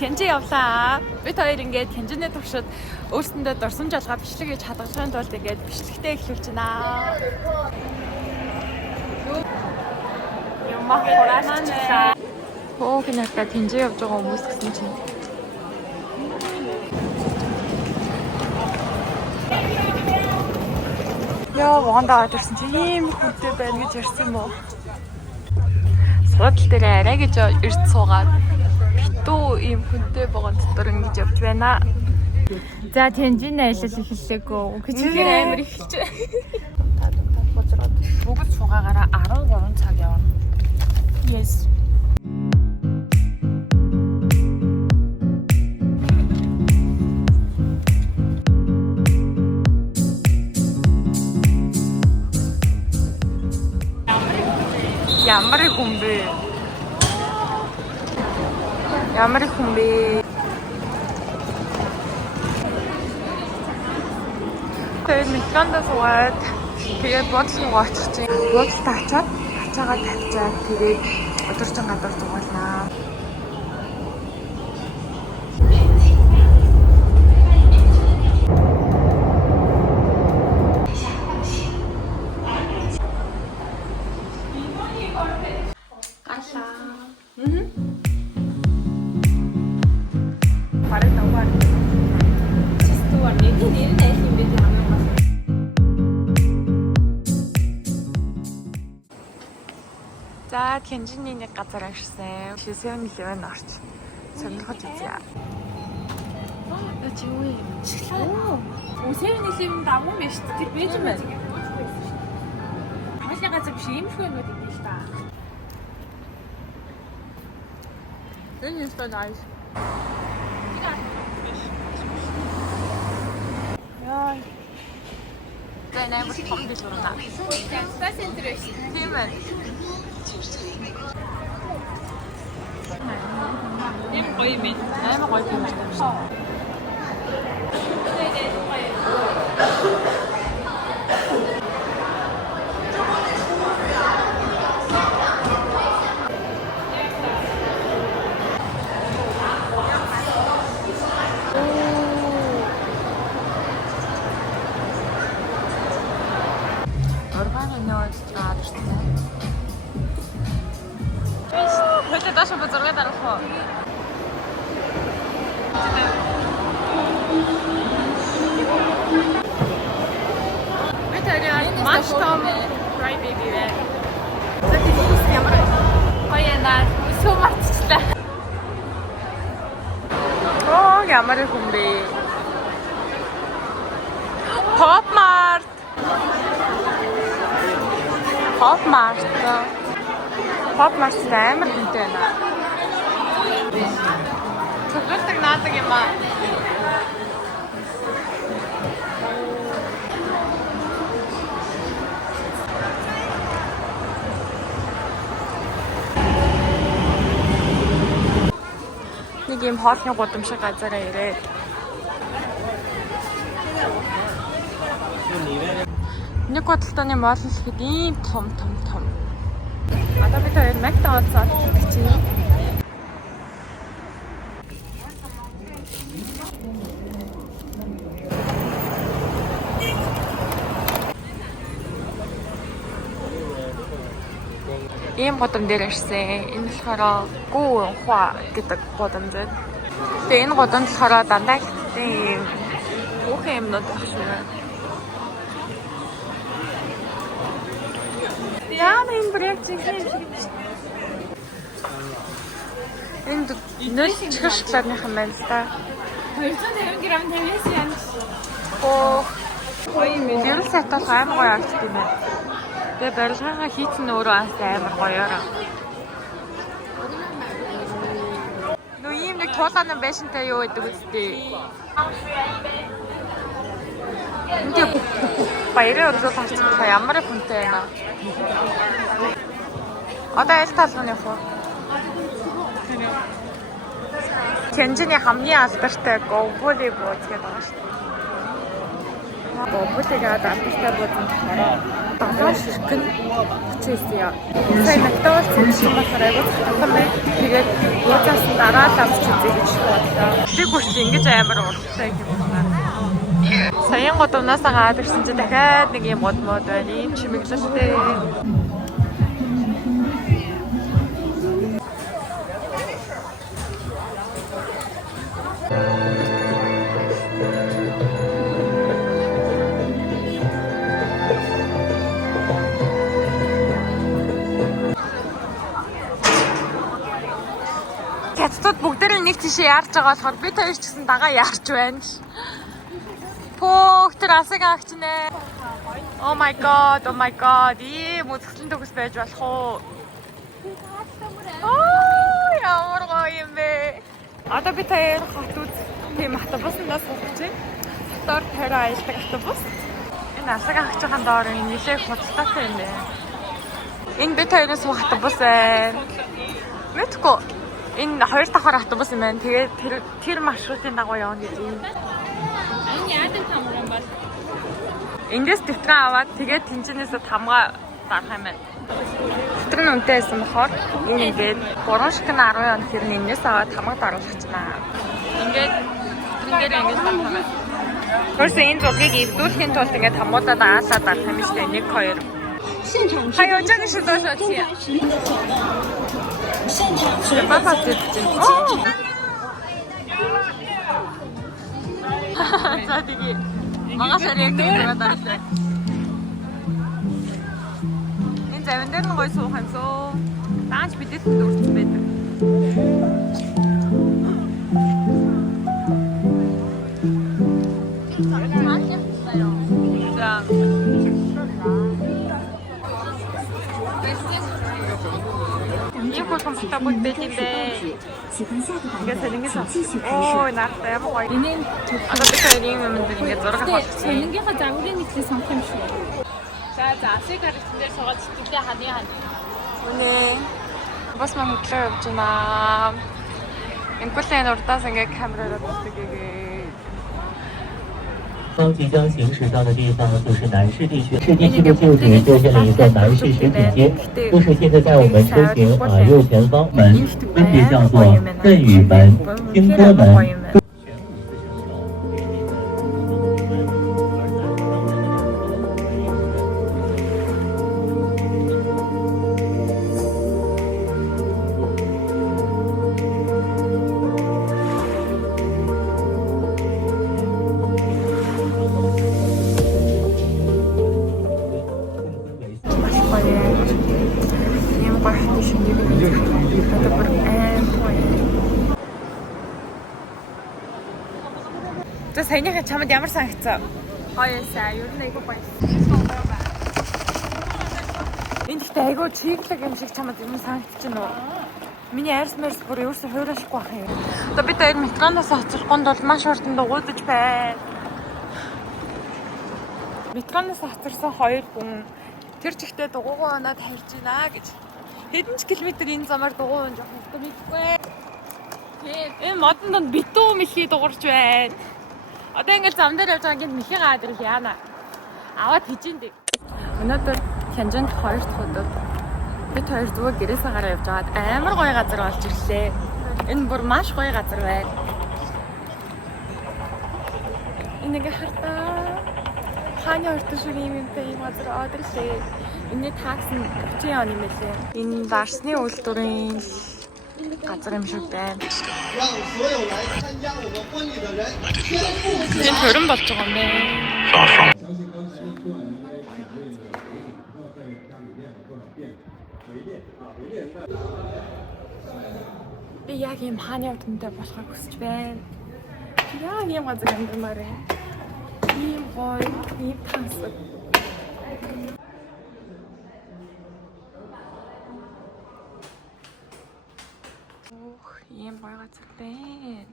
Тэнжи явлаа. Бид хоёр ингээд Тэнжиний туршид өөрсөндөө дурсамж олгоод бичлэг хийж хадгалахын тулд ингээд бичлэгтээ эхлүүлж байна. Юмаа хураачаа. Оо гинэта Тэнжи явж байгаа хүмүүс гэсэн чинь. Яа, вандаа гэсэн чинь ийм хүнтэй байна гэж ярьсан юм уу? Судал дээр арай гэж ирд суугаад битүү ийм хүнтэй байгаа дотор ингэж явж байна. За Тэнжин аялал эхэллээгөө. Үнээр амар эхэлж байна. Бүгд суугаагаараа 13 цаг явна. Yes. Ямар хүн бэ? Ямар хүн бэ? Тэр метронд суугаад тэгээд бодсонгоо очих чинь. Бодсоо очиод ачаагаа тавьчаад тэгээд өдөржин гадуур зугаалнаа. За Тэнжиний нэг газар авчихсан. 7-11 орч. Сонирхож үзье. чи юу юм? Оо 7-11 дагуу биш үү? Тэр бэж юм байна. Хойны газар биш юм шиг байна гэдэг л та. Энэ нь стон айс. Яа. За нэмэр том гэж байна. Стас интерес. Тийм ээ. Ийм гоё юм. Амар гоё юм байна. Heute da schon bezorgat арах. Метариал маш том cry baby вэ. Зөвхөн ямар хоёроо суматчлаа. Оо ямар хүн бэ? Pop Mart. Pop Mart. Pop Mart амар хүнтэй байна. Цогцолтой наадаг юм аа. Нэг юм хоолны гудамжиг газараа ирээд. Нэг бодлооны моол нь ихэд ийм том. Одоо бид хоёр McDonald's орчих чинь. Ийм годом дээр ирсэн. Энэ болохоор Гүү Хуа гэдэг годомж байна. Тэгээ энэ годомж болохоор дандаа ийм хүүхэн юмнууд байх шүү. Яа энэ брэкчинг юм шиг. Энд нөл шоколадных юм байна л да. 250 г 50-аас яана. Оо. Тэр сатал амар гоё агт юм байна. Тэгээ барилгаагаа хийцэн өөрөө амар гоёороо. Нөө ийм нэг туулааны байшинтай юу гэдэг үстэй. Энд баярын өдрөөр харцгаа ямар хүнтэй байна. Одоо аль талын явах вэ? Тэнжиний хамгийн алдартай Go Volleyball гэдэг байгаа шүү дээ. Бомбулигаад амттай бодсон болохоор долоо ширхэг хүчээсээ. Сая Макдоналдс чинь болохоор айгуу цахалсан байна. Тэгээд ууцаасан дараа л амч үзье гэж бодлоо. Би бүрт ингэж амар урттай юм байна. Саяхан годомнаас гаад ирсэн чи дахиад нэг юм мод байна. Ийм чимэглэлтэй. Хятадд бүгдээрээ нэг тийшээ яарч байгаа болохоор бид хоёр ч гэсэн дагаа яарч байна. Пөөх тэр асаг агч нэ. Oh my god. Ийм үзэсгэлэн төгс байж болох уу? Оо, ямар гоё юм бэ. Одоо бид хоёр хотууд тийм автобуснаас суух чинь. Дотор тэр аялдаг автобус. Энэ асаг агчийн доор энэ нэлээд хурцтай юм байна. Энэ бид хоёрын суух автобус байна. Мэдгүй. Энэ хоёр давхар автобус юм байна. Тэгээд тэр маршрутын дагуу явна гэж юм. Энэ яадаг тамган бол. Эндээс дэвтрэн аваад тэгээд тэнцэнээс тамга дарах юм байна. Дэвтрэн үнэтэй байсан болохоор энэ ингээд 3 шигэн 10 он хэрнээ энэс аваад тамга даруулчихна. Ингээд дэвтрэн дээр ингэж дарах юм байна. Тэрсэн энэ зургийг эвдүүлэхийн тулд ингээд тамгуудаа даалаад дарах юм шүү дээ. 1 2. 还有这个是多少钱？是爸爸自己哦。За тэгээ магасаар яг тэгвэл дараалаа. Энэ завин дээр нь гоё суух юмсоо. Даанч бидэд дурсан байдаг. За. Ийм боломжтой بود байт юм бэ. Ингээд сэлэнгийн оо нартай ямар гоё. Энэ Одоо бид хоёр ийм юм дээр ингээд зураг авах. сэлэнгийнхаа загварын нэтлээ сонгох юм шүү. За асыг харагдсан дээр суугаад чиглээ ханы. Үнэ. Бас мань хөдлөө явж байна. Энэ бүлээн урдаас ингээд камераараа тусдаг. 即将行驶到的地方就是南市地区，市地区的旧址就建了一个南市食品街，就是现在在我们车型右前方门，分别叫做振宇门、兴波门。 За саяныхаа чамд ямар санагцсан? Гоё сайн. Ер нь айгүй гоё. Энд ихтэй айгүй чиглэг юм шиг чамд юм санагдчихна уу? Миний арьс мэрс бүр ерөөсөө хуурашгүй байх юм. Одоо бид хоёр метроноос хоцрохгүйд бол маш хурдан дугуйдаж байна. Метроноос хоцорсон хоёр хүн тэр чигтээ дугуйгаа оноод харж байна гэж. Хэдэн ч километр энэ замаар дугуй онж явах юм мэдгүй. Тэгээд энэ модон донд битүү мэлхий дуурч байна. Одоо ингээд зам дээр явж байгаа гинт мэхий гаад ирэх яана. Аваад хижээндээ. Өнөөдөр Хянжанд 2 дахь өдөр бид хоёр зүгээр гэрээсээ гараа явж байгаад амар гоё газар олж ирлээ. Энэ бүр маш гоё газар байна. Энийг хартаа хааны орто шиг юм ийм газар олж ирлээ. Энэний такс нь 30 он юм байлээ. Энэ Ларсны үйлдвэрийн газар юм шиг байна. Энэ хөрөн болж байгаа юм бэ? Би яг юм хааны явдантай болохыг хүсэж байна. Яг юм газар амьдмаар байна. Ийм гоё, ийм тансаг. Ийм гоё газар байна.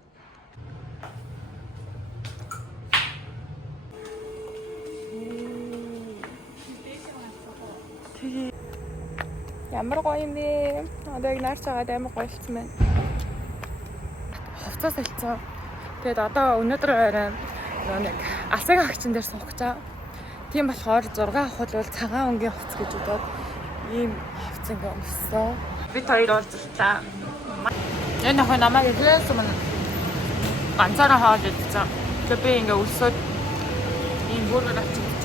Тэгээ ямар гоё юм бэ? Одоо яг нарч байгаа амар гоё болсон байна. Хувцас солилцоо. Тэгээд одоо өнөөдөр орой нэг алсаг агчин дээр суух гэж байгаа. Тийм болохоор 6 авах бол цагаан өнгийн хувц гэж бодоод ийм хувц ингээ өмссөн. Бид хоёр уулзлаа. Энэ хөө намайг хэлээс өмнө ганцаараа хаад идсэн. Тэгээ би ингээ өсөөд ийм бүрээр очиж.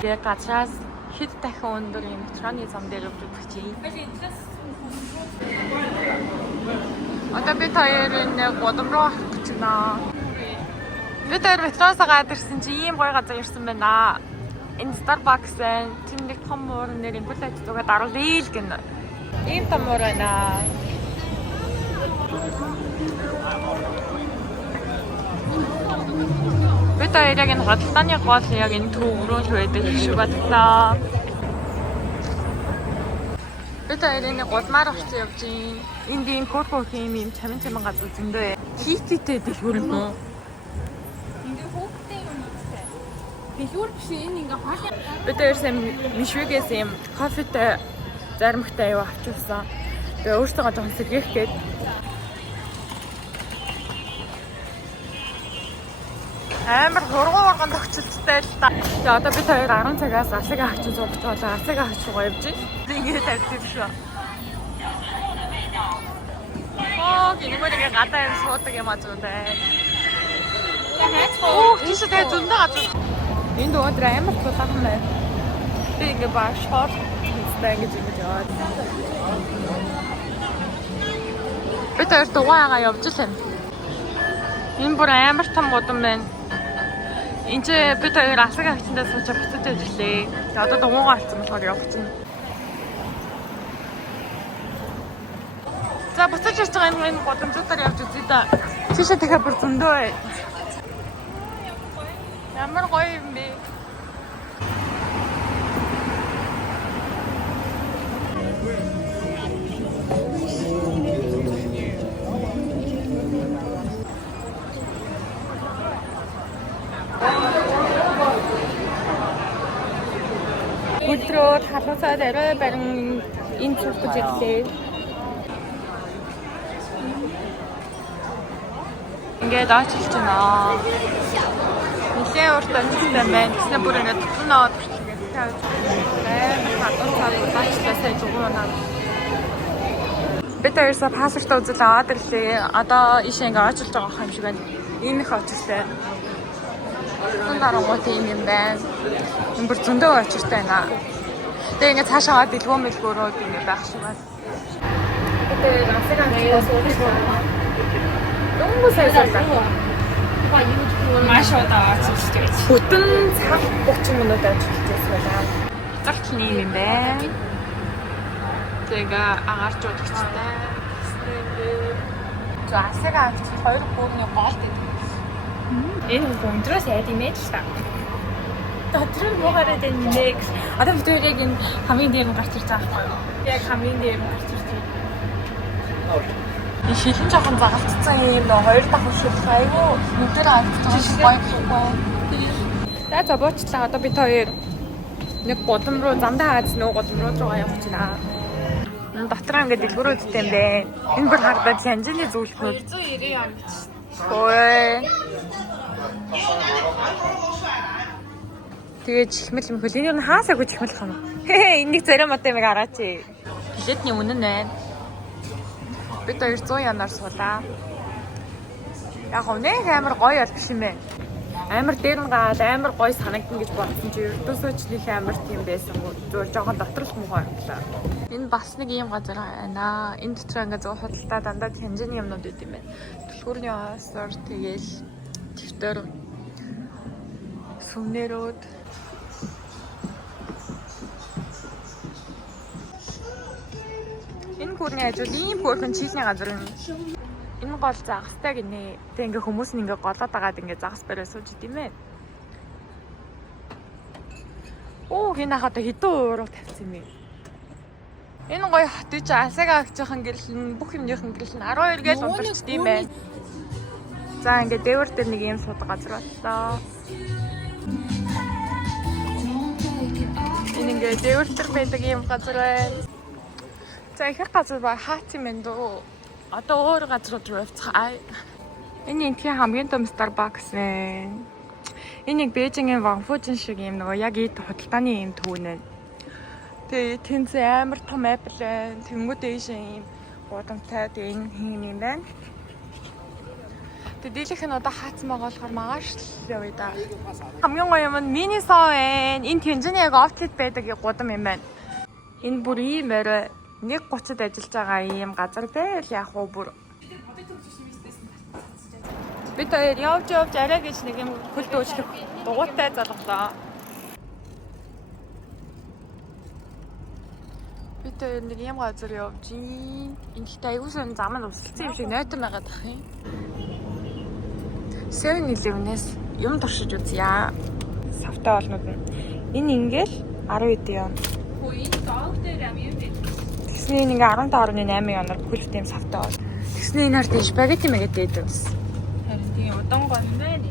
Тэгээ газраас хэд дахин өндөр юм метроны зам дээр өвдөж чинь. Одоо бид хоёр нэг Годом руу орох гэж байна. Бид хоёр метроос гараад ирсэн чи ийм гоё газар ирсэн байна. Энэ Starbucks тэнд том муур нэр импулат зүгээр даруул ийл гэнэ. Ийм том муур байна. Бид хоёр яг энэ худалдааны гол яг энэ төв рүү л байдаг шиг бодлоо. Бид хоёр энэ гудмаар орсон явж юм. Энд ийм курку юм чамин газар зөндөө. Хийттэй дэлгүүр юм уу? Ингээ хөөхтэй юм уу? Дэлгүүр биш энэ ингээ хоол. Бид хоёрсан мишвэгээс юм кофетэй заримхтай юу авчихсан. Тэгээ өөртөө жоохон сэргийх гээд амар хургуурган тогтцолтой л та. Тэгээ одоо бид хоёр 10 цагаас асыг авч суух болоо асыг авч руу явж байна. Ингээ тавьчих шүү. Гинэмэрэг гадаа юм суудаг юм аа зү байна. Оо, тийш тэгээ зөндөө газар. Энд өндөр амар тулаахан байна. Би ингээ баа шорт хэвстэй ингэж яваад. Би тэр дугаагаа явж л байна. Энэ бүр амар том гудам байна. Энд би тэр асаг агчтай суучаа буцаж ирлээ. Тэгээ одоо дугуугаа авсан болохоор явах чинь. За буцаж ирж байгаа энэ гудамжуудаар явж үзье да. Тийшээ дахиад бүр зөндөө бай. Ямар гоё юм бэ? Өдрөө халуусаад арай барин энэ цогтож ирлээ. Ингээд очилж байна. Нилээ урт онцлог байна. Тэснэ бүр ингээд тутнаад үргэлжлээд тавьж байна. Халуусаад баачлаа сайн зүгүүнаа. Бид хоёрсаа паспорт үзэл аваад ирлээ. Одоо ийшээ ингээд очилж байгаа юм шиг байна. Энэ их очилтэй. Тун дарангуут юм байна. Энэ бүр зөндөө очиртай байна. Тэгээ ингээд цаашаа дэлгүүр мэлгүүрүүд ингээд байх шиг байна. Тэгээ насыг ангаас уучлаа. Ному сайжруулах. Маш удаа очилж. Бүтэн цаг 30 минут ажиллаж байсан. Цагт юм байна. Тэгээ агаарчуулагчтай. Засаг авч 2 бүрний голд идэв. Энэ өндрөөс яд юм ээ л та. Дотроо муугараад энэ нэг одоо бид яг энэ хамгийн дээр нь гарч ирж байгаа байхгүй юу? Яг хамгийн дээр нь гарч ирж байна. Энэ шилэн жоохон загалцсан юм доо 2 давхар шилэх айгүй нүдээр авчихсан гоё. За за буучлаа одоо бид хоёр нэг гудам руу замдаа хаац нөө гудам руу явах гэж байна. Энэ дотор ингээд дэлгүүрүүдтэй юм бэ. Энэ бүр хардаад хянжны зүйлхүүд 190 ам гэж. Ой. Тэгээ чихмэл юм хөл. Энэ нь хаасаагүй чихмэл хам. Энийг зарим одоо юм араач. Билетний үнэн байна. Бид 200 янаар суулаа. Яг нэг амар гоё бол биш юм байна. Амар дээр нь гаал амар гоё санагдана гэж бодсон чи ердөөсөө ч нэг амар тийм байсан. Зүгээр жоохон доторл муухай юмлаа. Энэ бас нэг ийм газар байна. Энэ дотор ингээ зөв худалдаа дандаа хянжны юмнууд үүд юм байна. Түлхүүрний осоор тэгээл дэвтэр сүмнэрүүд энэ хүрний ажил ийм бүрхэн чийсний газар юм. Энэ гол загастай гинэ. Тэг ингээ хүмүүс нь ингээ голоод агаад ингээ загас бариа сууж идэм ээ. Оо хинаа хата хэдэн ууруу тавьсан юм. Энэ гоё хот ич асаг агчхан гэрэл нь бүх юмнийхэн гэрэл нь 12 гээл унтарчд юм байна. За ингээ дээвэр дээр нэг юм суудаг газар боллоо. Энэ ингээ дээвэр дээр байдаг юм газар байна. За их газар ба хаац юм бэ дөө. Одоо өөр газрууд руу явцгаая. Энэ энтхийн хамгийн том Starbucks байна. Энэ яг Бээжингийн Ванфужин шиг юм нөгөө яг ийд худалдааны юм түүнэ. Тэгээ тэнцээ амар том апл байна. Тэнгүүд дэйш юм гудамжтай тэгээ энэ хин юм байна. Тэгээ дийлэх нь одоо хаацсан байгаа болохоор магаш л явъя да. Хамгийн гоё юм нь мини соо байна. Энэ тэнцэн яг офлит байдаг гудам юм байна. Энэ бүр ийм орой 1:30-д ажиллаж байгаа ийм газар байл яг уу бүр. Бид хоёр явж арай гэж нэг юм хөл дөөжлөх дугуйтай залглаа. Бид хоёр нэг юм газар явж ийн. Энэ ихтэй аюулсан зам нь усалсан юм шиг нойтон байгаад ах юм. 7-Eleven-ээс юм туршиж үзье. Савтай олнууд нь. Энэ ингээл 10 эд юм. Энэ доог дээр юм юм бэ? Тэгснээ ингээ 15.8 оноор бүхэл тийм савтай бол. Тэгснээ энэ хард спагетти мэгэд дээдэг ус. Харин тийм удаан гоо юм байна.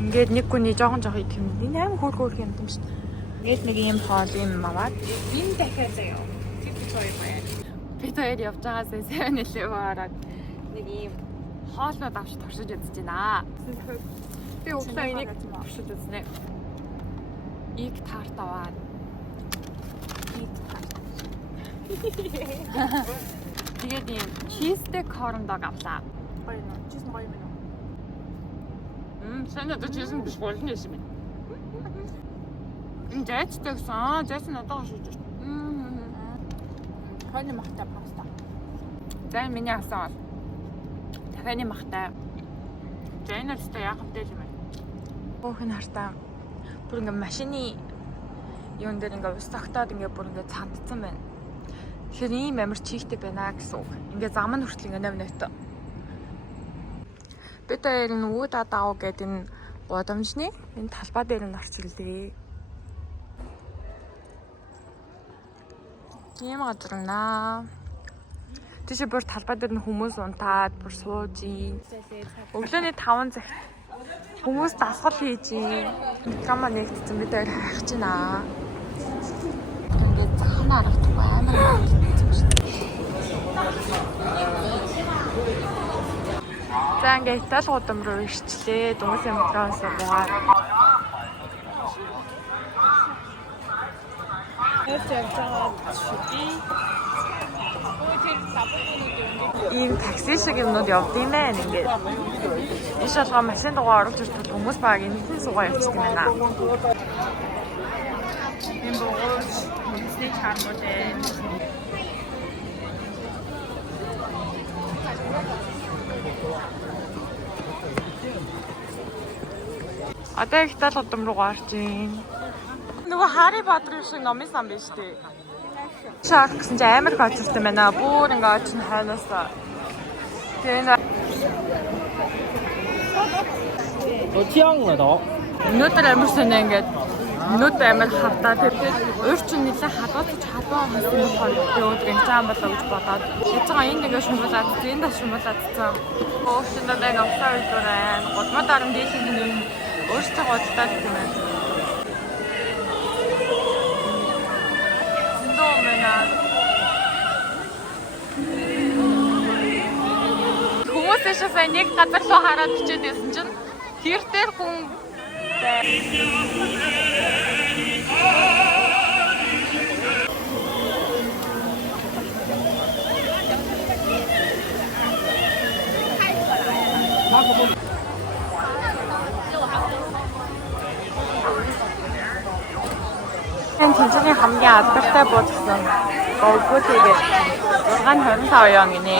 Ингээд нэг гүний жоохон идэх юм. Энэ аим хөөрхөн юм юм шүү дээ. Ингээд нэг юм хоол юм аваад Энэ дахиад заяа. Тэг цой байна. бид хоёр явж байгаасаа 7-Eleven ороод нэг юм хоолнууд авч туршиж үзэж байна. Би өглөө энийг туршиж үзнэ. Иг тарт аваад. Тэгээд юм чизтэй корндог авлаа. Гоё нөө. Чиз гоё юм уу? Сайн надад чиз биш болно юм байна. Энэ зайчтай гэсэн. Зайч нь одоо шиж байна. Хойны махтай паста. За миний авсан бол дахианы махтай. Жайнастай яахантай юм байна. Өөхөн хартаа бүр ингээ машины юун дээр ингээ ус тогтоод ингээ бүр ингээ цандцсан байна. Тэгэхээр ийм амар чигтэй байна гэсэн үг. Ингээ зам нь хүртэл ингээ новнойтой. Бид хоёр энэ үүд адаав гэдэг энэ гудамжны энэ талбай дээр нь орчилдээ. Ийм газар наа. Тийш бүр талбай дээр нь хүмүүс унтаад бүр сууж ийн. Өглөөний 5 цагт хүмүүс дасгал хийж ийн. Камаа нэгтсэн бид хоёр хайх чинь. Ингээд захнаа харагдахгүй амар. За ингээд Итали гудам руу ирчлээ. Дүнгийн метроос буугаад. Ийм такси шиг юмнууд явд юм байна ингээд. Иш алгаа машин дугаар оруулж ирдэг хүмүүс баг энэний суугаа явчихдаг юм байна. Энэ богоос хүмүүсний чармууд ээ. Одоо их Итали гудам руу гарч ийн. Нөгөө Хари Бадрын шиг номын сан биш үү? Шаах гэсэн чинь амар гоцтой байна. Бүр ингээд очин хойноос. Тэгээ өнөөдөр амар сонь ингээд өнөөдөр амар хавтаа тэгээд өөр чинь нэлээ халуучж халуун хасан болохоор өдөр энэ цаан болоо гэж бодоод яж байгаа энэ нэгэ шумбалаад энэ даш шумбалаад цаа. Өөртөө нэг авсаа үйлдвэрэн гудмад арам дийлэн юм өөртөө бодтаад юм байна. Хүмүүсээс сайн нэг газар руу хараад бичээд байсан чинь тэр дээр хүн Тэнцний хамгийн алдартай бууцсан Голготигээд 625 он гинэ.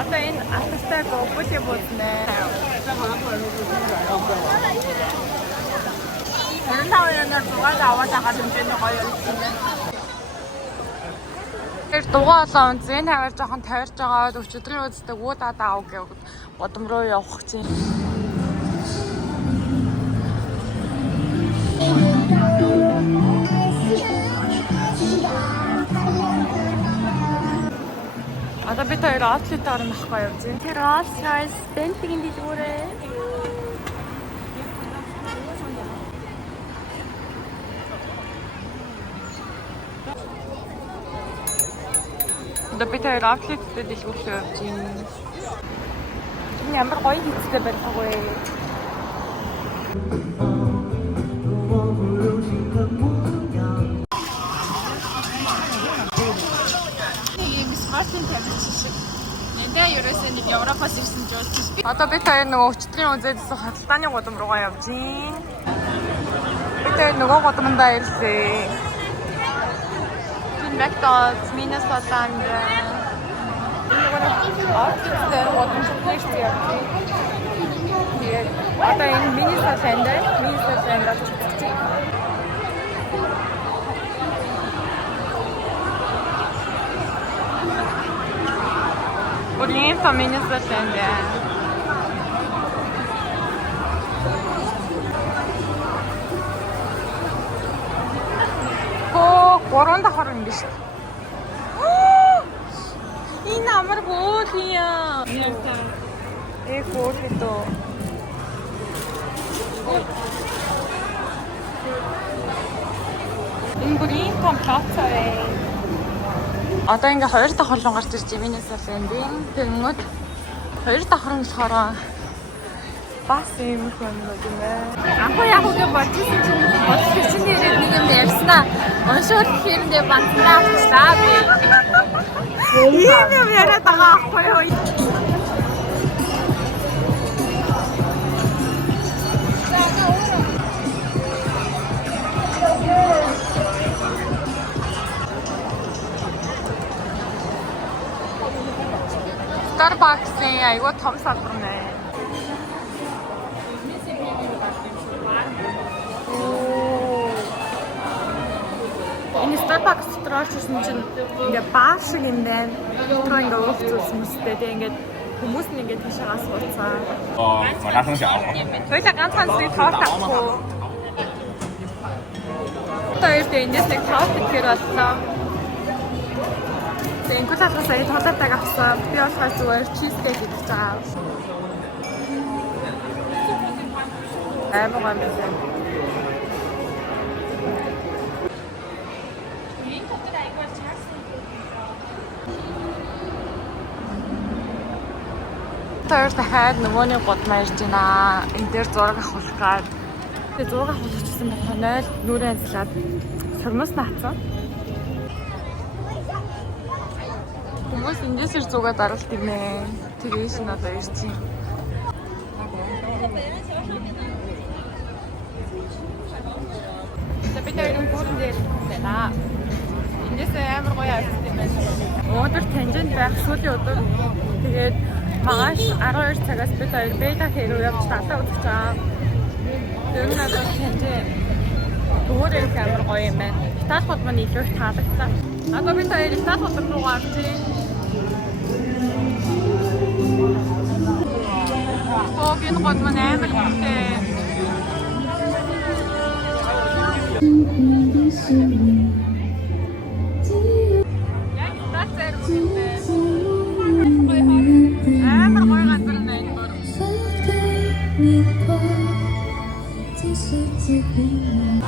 Одоо энэ алдартай Голготи бууцнэ. 25 оноор дугаар аваад байгаа хэмжээний гоё юм. Тэр дугаа олоо үнэн тавиар жоохон тавирж байгаа өчигдрийн үздэг үүд адаа ав гэв годом руу явах чинь. Одоо бид хоёр outlet орно ахгүй юу? Тэр Rolls-Royce Bentley-ийн дэлгүүрээ. Одоо бид хоёр outlet-д дэлгүүрлээ явж байна. энэ ямар гоё хийцтэй байх вэ? Мартин тамирчин шиг. Нэ ерөөсөө нэг Европоос ирсэн ч уулзсан. Одоо бид хоёр нөгөө өчтөрийн үзээдсэн хаталтааны гудам руугаа явж гин. Бид хоёр нөгөө гудамдаа ирлээ. McDonald's, Minnesota and Arkansas гудам шилжиж явж. Тэгээд одоо энэ Minnesota-нд очиж. Урийн фамилиас болонд. Гурван давхар юм биш. Энэ амар гоолия. Гоолито. Энэ бүрийн комплексээ. Одоо ингээ хоёр дахь хорлон гарч ирж байна Миннесотагийн. Тэнгүүд хоёр давхар нь болохоор бас юм хүн юм ээ. яг үгүй бодчихсон чинь ирээд нэг юм ярьснаа. Уншуул гэхэрэндээ бантнаа авчлаа би. Ийм юм яриад байгаа аахгүй юу? Starbucks-ийн айгүй том салбар нэ. Энэ Starbucks дотор очсон чинь ингээ баар шиг юм байна. Дотор ингээ уух зүйлс хүмүүстэй тэгээ ингээ хүмүүс нь ингээ тийшээ сууцсан. Магахан шаа. Хоёулаа ганцхан зүйл тоорт авахгүй. Одоо ирдээ эндээс нэг тоорт ихээр боллоо. Тэгээд гуталгаас аяд толоотаг авсан. Би болохоор зүгээр чизкейк идэж байгаа. Амар гомдсон. Тэр дахиад нөгөөний гудмаа ирж байна. Энд дээр зураг авах гад. Тэгээд зураг авчихсан болохоор 0 нүрээ анзлаад сөрмөс наацсан. Хүмүүс эндээс ир зугаа даралт гинэ. Тэрээс нь одоо ирсэн. Бид энэ гурван дээр байна. Эндээс амар гоё авсан юм байна. Өдөр танжинд байх сүүлийн өдөр. Тэгээд маш 12 цагаас бид хоёр бета хэрэг явж татаа үзэж байгаа. Тэр нь одоо танжи дөрөв амар гоё юм байна. Итали гол маань илүү их таалагдсан. Одоо бид хоёр Итали гол руу гарчээ. Хогийн гол маань амар ихтэй. Яг тацэр үгүй. Амар гоё газар нэ энэ бүр.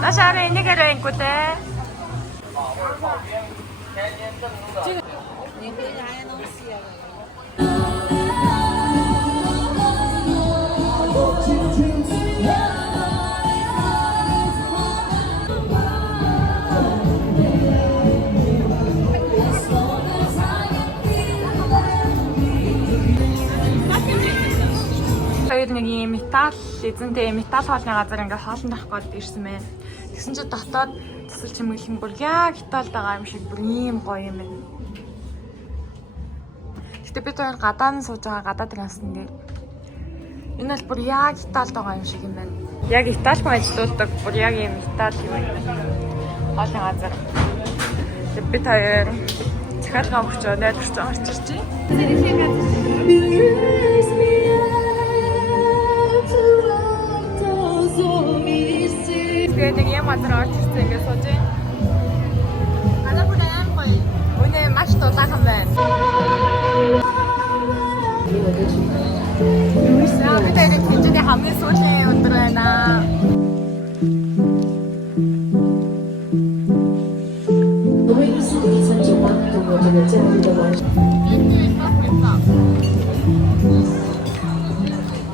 Нашаарэ энийгээр ингүүтэй. Тэр нэг юм металл эзэнтэй металл хоолны газар ингээ хоолнд авах гээд ирсэн мэн. Тэгсэн чинь дотоод засал чимэглэн бүр яг Италид байгаа юм шиг бүр ийм гоё юм байна. Гэтэ бид хоёр гадаа нь сууж байгаа гадаад гансан дээр. Энэ бол бүр яг Италид байгаа юм шиг юм байна. Яг Италид ажилладаг бүр яг ийм Итали юм байна. Хоолны газар. Тэг бид хоёр захиалга өгчөө найдварч орчирч байна. Тэгээд нэг юм газар орж ирсэн ингээд сууж байна. Гадаа бүр аим гоё. Өнөө маш дулаахан байна. Юусэн бид энэ тэнцэний хамгийн сүүлийн өдөр байна.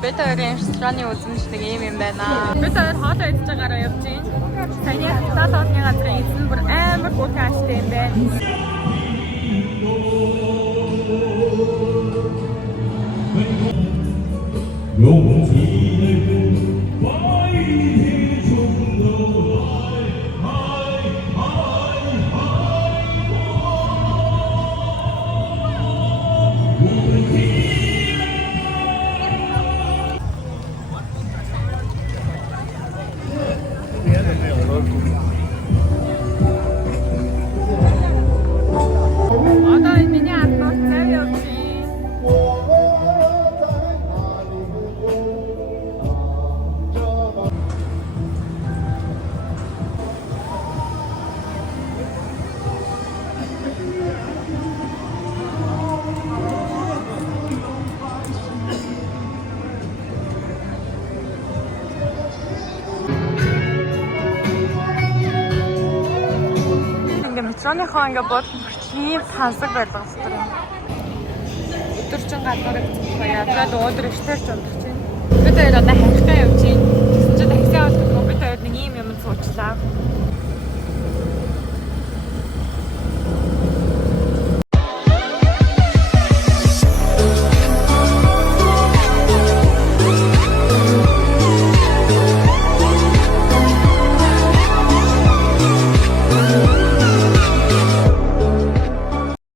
бид хоёрын рестораны үзмж нэг юм байна. Бид хоёр хоолоо идэж байгаараа явж байна. Саяны хатаад одны газрын эзэн бүр амар гүйтэн аштай юм байна. Одоо миний ардууд цав явж байна. Метроныхоо ингээ бодлон ийм тансаг байлгах хэрэгтэй юм. Өдөржин гаднаар гэх яагаад өдөр ихтэй ч унтах чинь. Бид хоёр одоо харихтаа явж байна. Тэгсэн чинь такси авах бид хоёр нэг ийм юм суучлаа.